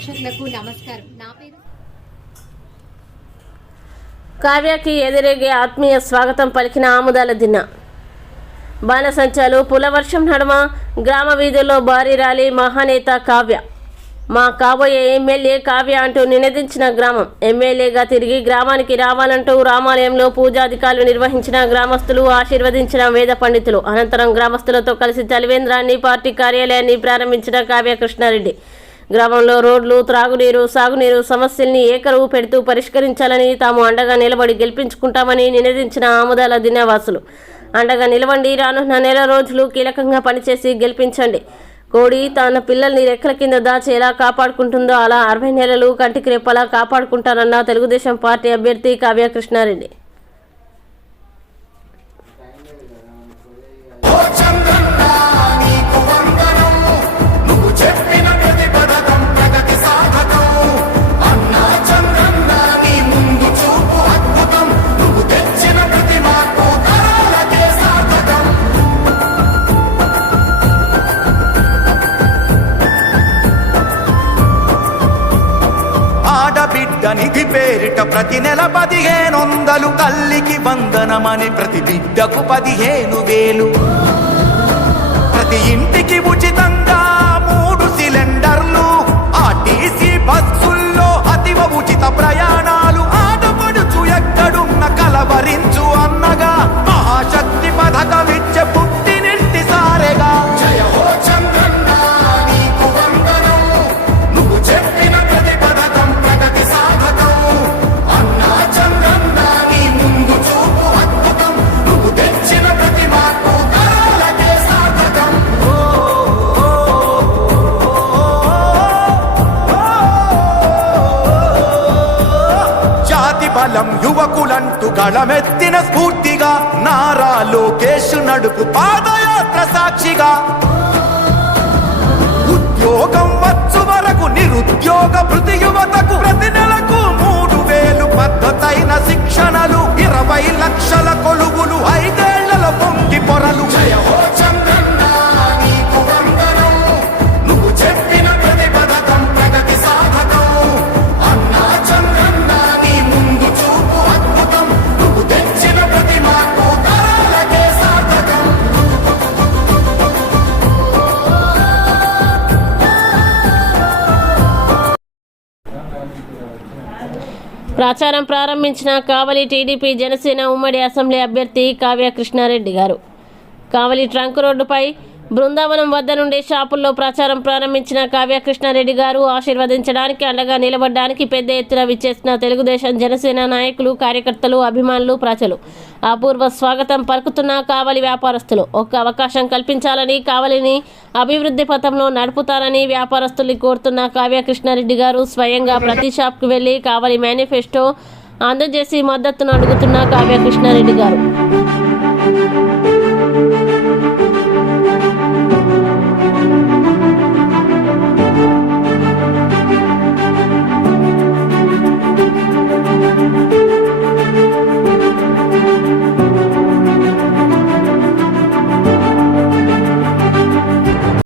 ప్రేక్షకులకు నమస్కారం. నా పేరు కావ్యకి ఎదురేగే ఆత్మీయ స్వాగతం పలికిన ఆముదాల దిన్న బాణసంచాలు పులవర్షం నడుమ గ్రామ వీధుల్లో భారీ ర్యాలీ మహానేత కావ్య. మా కాబోయే ఎమ్మెల్యే కావ్య అంటూ నినదించిన గ్రామం. ఎమ్మెల్యేగా తిరిగి గ్రామానికి రావాలంటూ రామాలయంలో పూజాధికారులు నిర్వహించిన గ్రామస్తులు ఆశీర్వదించిన వేద పండితులు. అనంతరం గ్రామస్తులతో కలిసి తలివేంద్రాన్ని పార్టీ కార్యాలయాన్ని ప్రారంభించిన కావ్య కృష్ణారెడ్డి గ్రామంలో రోడ్లు త్రాగునీరు సాగునీరు సమస్యల్ని ఏకరువు పెడుతూ పరిష్కరించాలని తాము అండగా నిలబడి గెలిపించుకుంటామని నినదించిన ఆముదాల దినవాసులు. అండగా నిలవండి రానున్న నెల రోజులు కీలకంగా పనిచేసి గెలిపించండి. కోడి తన పిల్లల్ని రెక్కల కింద దాచి ఎలా కాపాడుకుంటుందో అలా అరవై నెలలు కంటికి రెప్పలా కాపాడుకుంటారన్న తెలుగుదేశం పార్టీ అభ్యర్థి కావ్య కృష్ణారెడ్డి నిధి పేరిట ప్రతి నెల పదిహేను వందలు తల్లికి వందనమని ప్రతి బిడ్డకు పదిహేను వేలు. ప్రతి ఇంటికి బలం యువకులంటూ గళమెత్తిన స్ఫూర్తిగా నారా లోకేష్ నడుపు పాదయాత్ర సాక్షిగా. ఉద్యోగం వచ్చు వరకు నిరుద్యోగ భృతి యువతకు ప్రతి నెల ప్రచారం ప్రారంభించిన కావలి టీడీపీ జనసేన ఉమ్మడి అసెంబ్లీ అభ్యర్థి కావ్య కృష్ణారెడ్డి గారు. కావలి ట్రంక్ రోడ్డుపై బృందావనం వద్ద నుండి షాపుల్లో ప్రచారం ప్రారంభించిన కావ్య కృష్ణారెడ్డి గారు ఆశీర్వదించడానికి అండగా నిలబడడానికి పెద్ద ఎత్తున విచ్చేసిన తెలుగుదేశం జనసేన నాయకులు కార్యకర్తలు అభిమానులు ప్రజలు. అపూర్వ స్వాగతం పలుకుతున్న కావలి వ్యాపారస్తులు. ఒక్క అవకాశం కల్పించాలని కావలిని అభివృద్ధి పథంలో నడుపుతారని వ్యాపారస్తుల్ని కోరుతున్న కావ్య కృష్ణారెడ్డి గారు స్వయంగా ప్రతి షాప్కు వెళ్ళి కావలి మేనిఫెస్టో అందజేసి మద్దతును అడుగుతున్న కావ్య కృష్ణారెడ్డి గారు.